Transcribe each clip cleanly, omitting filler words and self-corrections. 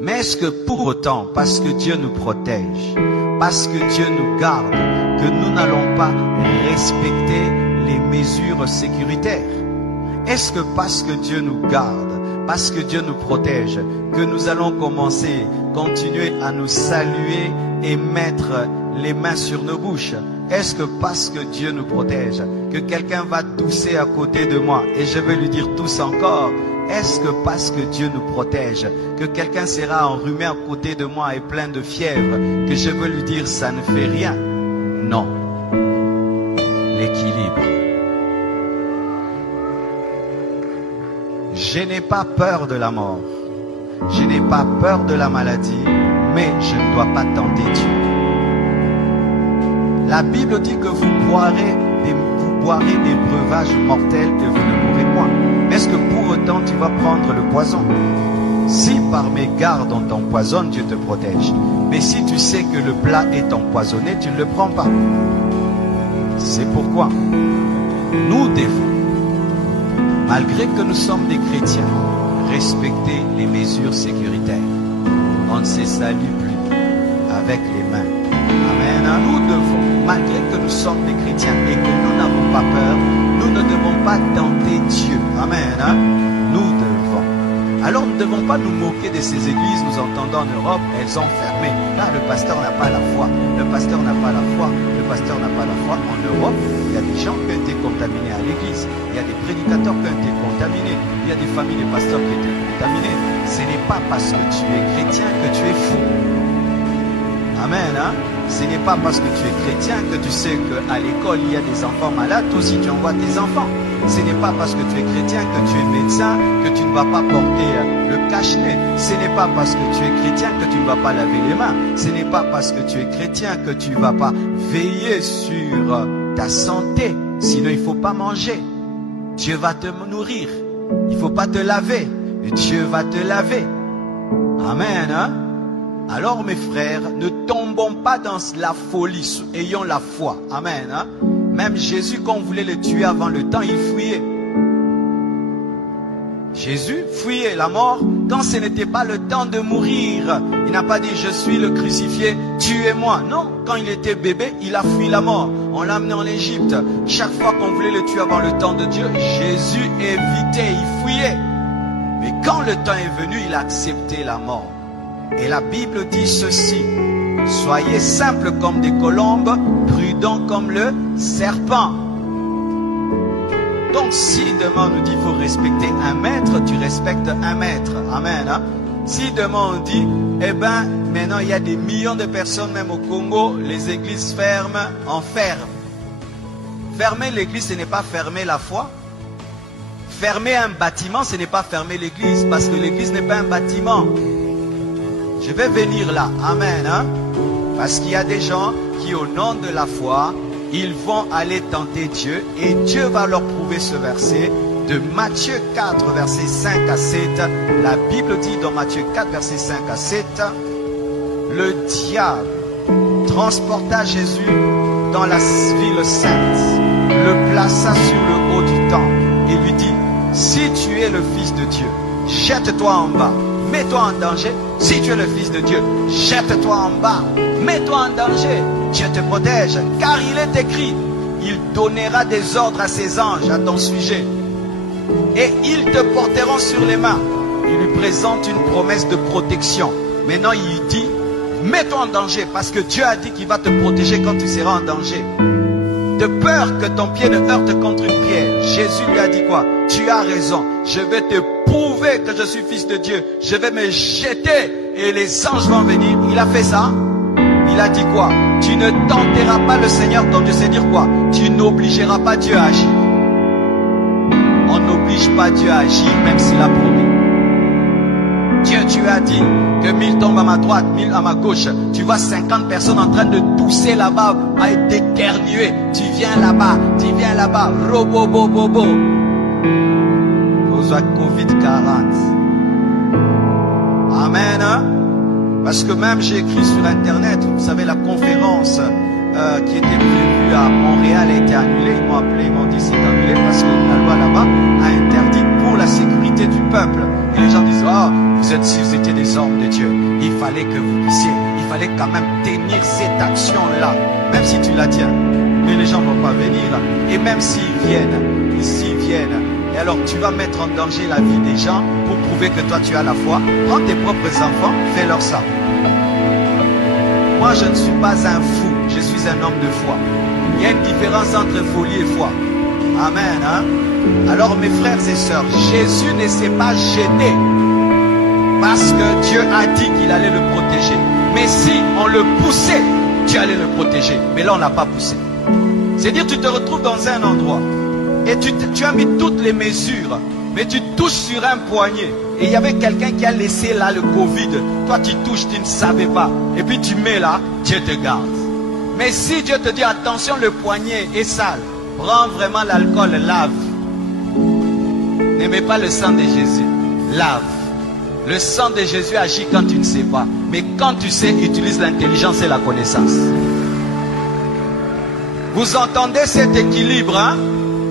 Mais est-ce que pour autant, parce que Dieu nous protège, parce que Dieu nous garde, que nous n'allons pas respecter les mesures sécuritaires? Est-ce que parce que Dieu nous garde, parce que Dieu nous protège, que nous allons continuer à nous saluer et mettre les mains sur nos bouches? Est-ce que parce que Dieu nous protège, que quelqu'un va tousser à côté de moi et je vais lui dire tousse encore? Est-ce que parce que Dieu nous protège, que quelqu'un sera enrhumé à côté de moi et plein de fièvre, que je veux lui dire ça ne fait rien? Non. L'équilibre. Je n'ai pas peur de la mort. Je n'ai pas peur de la maladie, mais je ne dois pas tenter Dieu. La Bible dit que vous boirez des breuvages mortels et vous ne mourrez point. Est-ce que pour autant tu vas prendre le poison? Si par mégarde on t'empoisonne, Dieu te protège. Mais si tu sais que le plat est empoisonné, tu ne le prends pas. C'est pourquoi nous devons, malgré que nous sommes des chrétiens, respecter les mesures sécuritaires. On ne se salue plus avec les mains. Amen. Nous devons, malgré que nous sommes des chrétiens et que nous n'avons pas peur, nous ne devons pas tenter Dieu. Amen. Nous devons. Alors nous ne devons pas nous moquer de ces églises. Nous entendons en Europe, elles sont fermées. Là, le pasteur n'a pas la foi. Le pasteur n'a pas la foi. Le pasteur n'a pas la foi. En Europe, il y a des gens qui ont été contaminés à l'église. Il y a des prédicateurs qui ont été contaminés. Il y a des familles de pasteurs qui ont été contaminées. Ce n'est pas parce que tu es chrétien que tu es fou. Amen. Ce n'est pas parce que tu es chrétien que tu sais qu'à l'école il y a des enfants malades, toi aussi tu envoies tes enfants. Ce n'est pas parce que tu es chrétien que tu es médecin que tu ne vas pas porter le cache-nez. Ce n'est pas parce que tu es chrétien que tu ne vas pas laver les mains. Ce n'est pas parce que tu es chrétien que tu ne vas pas veiller sur ta santé. Sinon il ne faut pas manger. Dieu va te nourrir. Il ne faut pas te laver. Dieu va te laver. Amen. Alors mes frères, ne tombons pas dans la folie, ayons la foi. Amen. Même Jésus, quand on voulait le tuer avant le temps, il fuyait. Jésus fuyait la mort quand ce n'était pas le temps de mourir. Il n'a pas dit je suis le crucifié, tuez-moi. Non, quand il était bébé, il a fui la mort. On l'a amené en Égypte. Chaque fois qu'on voulait le tuer avant le temps de Dieu, Jésus évitait, il fuyait. Mais quand le temps est venu, il a accepté la mort. Et la Bible dit ceci: soyez simples comme des colombes, prudents comme le serpent. Donc si demain on nous dit qu'il faut respecter un maître, tu respectes un maître. Amen. Si demain on dit, eh ben maintenant il y a des millions de personnes, même au Congo, les églises ferment, on ferme. Fermer l'église, ce n'est pas fermer la foi. Fermer un bâtiment, ce n'est pas fermer l'église, parce que l'église n'est pas un bâtiment. Je vais venir là, amen, parce qu'il y a des gens qui au nom de la foi, ils vont aller tenter Dieu et Dieu va leur prouver ce verset de Matthieu 4, versets 5 à 7. La Bible dit dans Matthieu 4, versets 5 à 7, le diable transporta Jésus dans la ville sainte, le plaça sur le haut du temple et lui dit, si tu es le Fils de Dieu, jette-toi en bas. Mets-toi en danger. Si tu es le Fils de Dieu, jette-toi en bas. Mets-toi en danger. Dieu te protège. Car il est écrit, il donnera des ordres à ses anges à ton sujet. Et ils te porteront sur les mains. Il lui présente une promesse de protection. Maintenant, il dit, mets-toi en danger. Parce que Dieu a dit qu'il va te protéger quand tu seras en danger. De peur que ton pied ne heurte contre une pierre. Jésus lui a dit quoi? Tu as raison. Je vais te prouver que je suis fils de Dieu. Je vais me jeter et les anges vont venir. Il a fait ça. Il a dit quoi? Tu ne tenteras pas le Seigneur ton Dieu. C'est dire quoi? Tu n'obligeras pas Dieu à agir. On n'oblige pas Dieu à agir même s'il a promis. Dieu, tu as dit que 1000 tombent à ma droite, 1000 à ma gauche. Tu vois 50 personnes en train de tousser là-bas, à être d'éternuer. Tu viens là-bas, robo-bo-bo-bo. Covid-40. Amen. Parce que même j'ai écrit sur internet, vous savez, la conférence qui était prévu à Montréal a été annulé. Ils m'ont appelé, ils m'ont dit c'est annulé parce que la loi là-bas a interdit pour la sécurité du peuple. Et les gens disent, ah, si vous étiez des hommes de Dieu, il fallait que vous puissiez, il fallait quand même tenir cette action-là, même si tu la tiens. Mais les gens ne vont pas venir. Et même s'ils viennent, et alors tu vas mettre en danger la vie des gens pour prouver que toi tu as la foi. Prends tes propres enfants, fais-leur ça. Moi je ne suis pas un fou, je suis un homme de foi. Il y a une différence entre folie et foi. Amen. Hein? Alors mes frères et sœurs, Jésus ne s'est pas gêné parce que Dieu a dit qu'il allait le protéger. Mais si on le poussait, Dieu allait le protéger. Mais là on n'a pas poussé. C'est-à-dire tu te retrouves dans un endroit et tu as mis toutes les mesures, mais tu touches sur un poignet. Et il y avait quelqu'un qui a laissé là le Covid. Toi tu touches, tu ne savais pas. Et puis tu mets là, Dieu te garde. Mais si Dieu te dit attention, le poignet est sale, prends vraiment l'alcool, lave. N'aimez pas le sang de Jésus, lave. Le sang de Jésus agit quand tu ne sais pas. Mais quand tu sais, utilise l'intelligence et la connaissance. Vous entendez cet équilibre, hein?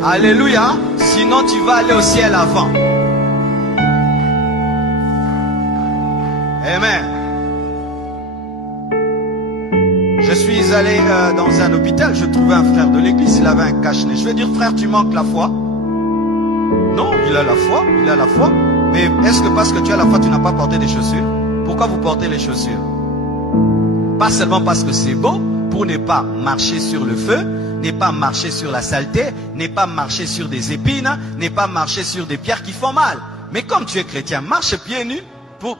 Alléluia. Sinon tu vas aller au ciel avant. Amen. Je suis allé dans un hôpital, je trouvais un frère de l'église, il avait un cache-nez. Je vais dire, frère, tu manques la foi? Non, il a la foi, il a la foi. Mais est-ce que parce que tu as la foi, tu n'as pas porté des chaussures? Pourquoi vous portez les chaussures? Pas seulement parce que c'est beau, pour ne pas marcher sur le feu, ne pas marcher sur la saleté, ne pas marcher sur des épines, ne pas marcher sur des pierres qui font mal. Mais comme tu es chrétien, marche pieds nus,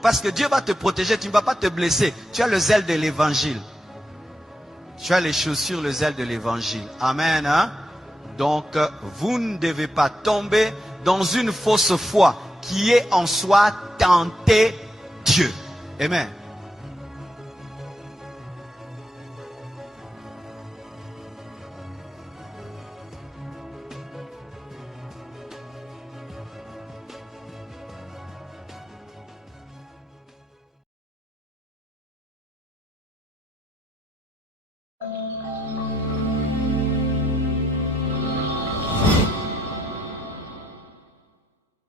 parce que Dieu va te protéger, tu ne vas pas te blesser. Tu as le zèle de l'évangile. Tu as les chaussures, le zèle de l'évangile. Amen. Hein? Donc, vous ne devez pas tomber dans une fausse foi qui est en soi tenter Dieu. Amen.